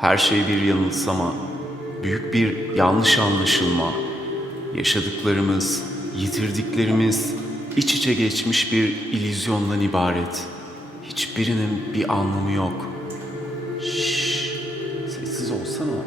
Her şey bir yanılsama, büyük bir yanlış anlaşılma. Yaşadıklarımız, yitirdiklerimiz iç içe geçmiş bir illüzyondan ibaret. Hiçbirinin bir anlamı yok. Şşş, sessiz olsana.